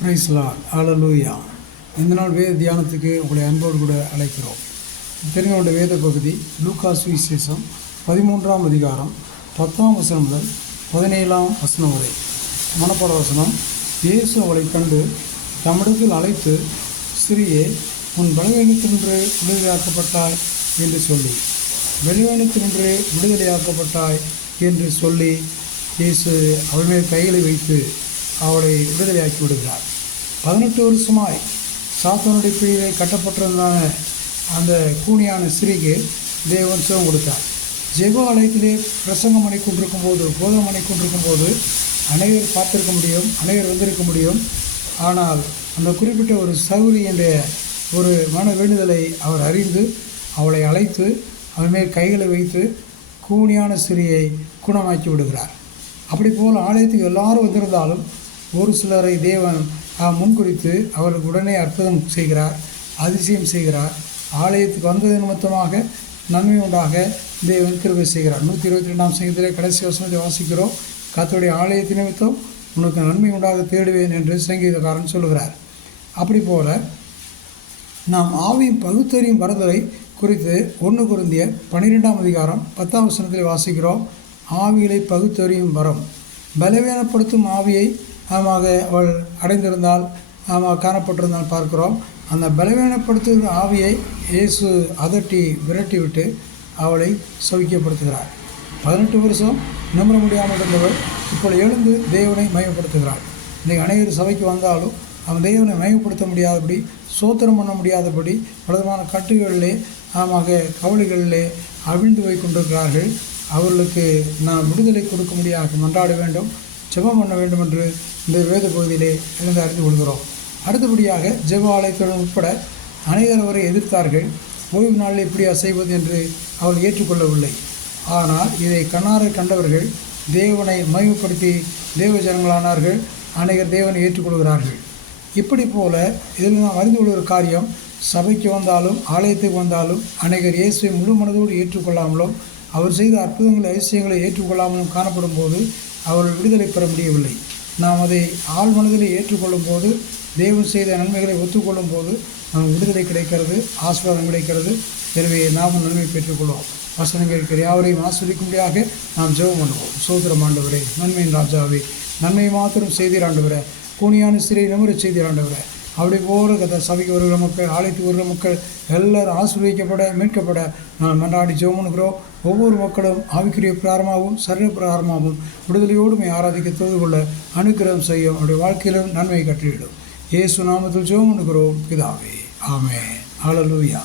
Price Lord, ஹல்லேலூயா. இந்த நாள் வேத தியானத்துக்கு உங்களை அன்போடு கூட அழைக்கிறோம். தெரிந்த வேத பகுதி லூக்கா சுவிசேஷம் 13ஆம் அதிகாரம் 10ஆம் வசனம் முதல் 17ஆம் வசனம் வரை. மனப்பாட வசனம். இயேசு அவளை கண்டு தம்மிடத்தில் அழைத்து, ஸ்திரியே, உன் பலவீனத்தினின்று விடுதலையாக்கப்பட்டாய் என்று சொல்லி, பலவீனத்தினின்று விடுதலையாக்கப்பட்டாய் என்று சொல்லி இயேசு அவள் மேல் கைகளை வைத்து அவளை விடுதலையாக்கி விடுகிறார். 18 வருஷமாய் சாத்தானுடைய பிடியிலே கட்டப்பட்டிருந்தான அந்த கூனியான ஸ்திரீக்கு தேவன் சுகம் கொடுத்தார். ஜெப ஆலயத்திலே பிரசங்கம் பண்ணி கொண்டிருக்கும் போது, போதம் பண்ணி கொண்டிருக்கும் போது அனைவர் பார்த்திருக்க முடியும், அனைவர் வந்திருக்க முடியும். ஆனால் அந்த குறிப்பிட்ட ஒரு சகோதரியுடைய ஒரு மன வேண்டுதலை அவர் அறிந்து அவளை அழைத்து அவள் மேல் கைகளை வைத்து கூனியான ஸ்திரியை குணமாக்கி விடுகிறார். அப்படி போல் ஆலயத்துக்கு எல்லாரும் வந்திருந்தாலும் ஒரு சிலரை தேவன் முன்குறித்து அவருக்கு உடனே அற்புதம் செய்கிறார், அதிசயம் செய்கிறார். ஆலயத்துக்கு வந்தது நிமித்தமாக நன்மை உண்டாக தேவன் கிருபை செய்கிறார். 122ஆம் சங்கீதத்திலே கடைசி வசனத்தை வாசிக்கிறோம். கர்த்தருடைய ஆலயத்தின் நிமித்தம் உனக்கு நன்மை உண்டாக தேடுவேன் என்று சங்கீதக்காரன் சொல்லுகிறார். அப்படி போல நாம் ஆவியின் பகுத்தறியும் வரதலை குறித்து 1 கொரிந்தியர் 12ஆம் அதிகாரம் 10ஆம் வசனத்தில் வாசிக்கிறோம். ஆவிகளை பகுத்தறியும் வரம், பலவீனப்படுத்தும் ஆவியை அவள் அடைந்திருந்தால் காணப்பட்டிருந்தால் பார்க்கிறோம். அந்த பலவீனப்படுத்துகிற ஆவியை இயேசு அதட்டி விரட்டிவிட்டு அவளை சௌக்கியப்படுத்துகிறார். 18 வருஷம் நிமிர முடியாமல் இருந்தவள் இப்போது எழுந்து தேவனை மயப்படுத்துகிறாள். இன்றைக்கு அனைவரும் சபைக்கு வந்தாலும் அவன் தேவனை மயப்படுத்த முடியாதபடி, சோத்திரம் பண்ண முடியாதபடி பலவிதமான கட்டுகளிலே கவலைகளிலே அவிழ்ந்து போய் கொண்டிருக்கிறார்கள். அவர்களுக்கு நாம் விடுதலை கொடுக்க முடியாது மன்றாட வேண்டும், ஜெபம் பண்ண வேண்டும் என்று இந்த வேத பகுதியிலே இருந்து அறிந்து கொள்கிறோம். அடுத்தபடியாக ஜெப ஆலயத்துடன் உட்பட அனைவர் அவரை எதிர்த்தார்கள். ஓய்வு நாளில் இப்படியா செய்வது என்று அவர்கள் ஏற்றுக்கொள்ளவில்லை. ஆனால் இதை கண்ணாரை கண்டவர்கள் தேவனை மகிமைப்படுத்தி தேவ ஜனங்களானார்கள். அனைவர் தேவனை ஏற்றுக்கொள்கிறார்கள். இப்படி போல இதில் நாம் அறிந்து கொள்கிற காரியம், சபைக்கு வந்தாலும் ஆலயத்துக்கு வந்தாலும் அனைவர் இயேசுவை முழு மனதோடு ஏற்றுக்கொள்ளாமலும் அவர் செய்த அற்புதங்களை அதிசயங்களை ஏற்றுக்கொள்ளாமலும் காணப்படும் போது அவர்கள் விடுதலை பெற முடியவில்லை. நாம் அதை ஆள் மனதில் ஏற்றுக்கொள்ளும் போது, தேவன் செய்த நன்மைகளை ஒத்துக்கொள்ளும் போது நமக்கு விடுதலை கிடைக்கிறது, ஆசீர்வாதம் கிடைக்கிறது. எனவே நாமும் நன்மை பெற்றுக்கொள்வோம். வசனம் கேட்கிற யாவரையும் ஆஸ்வதிக்கும்படியாக நாம் ஜெபம் பண்ணுவோம். சோதரம் ஆண்டவரே, நன்மையின் ராஜாவே, நன்மையை மாத்திரம் செய்தீர் ஆண்டவரே, கூனியான சிறை நிமிர செய்தீர் ஆண்டவரே. அப்படி போகிற சபைக்கு வருகிற மக்கள், ஆலயத்துக்கு வருகிற மக்கள் எல்லோரும் ஆசீர்வதிக்கப்பட மீட்கப்பட நான் மன்றாடி ஜெபம் பண்ணுகிறோம். ஒவ்வொரு மக்களும் ஆவிக்குரிய பிரகாரமாகவும் சரீர பிரகாரமாகவும் விடுதலையோடு ஆராதிக்க தொழுது கொள்ள அனுக்கிரகம் செய்யும். அவருடைய வாழ்க்கையிலும் நன்மை கட்டிவிடும். இயேசு நாமத்தில் ஜெபம் பண்ணுகிறோம் பிதாவே, ஆமென். ஹல்லேலூயா.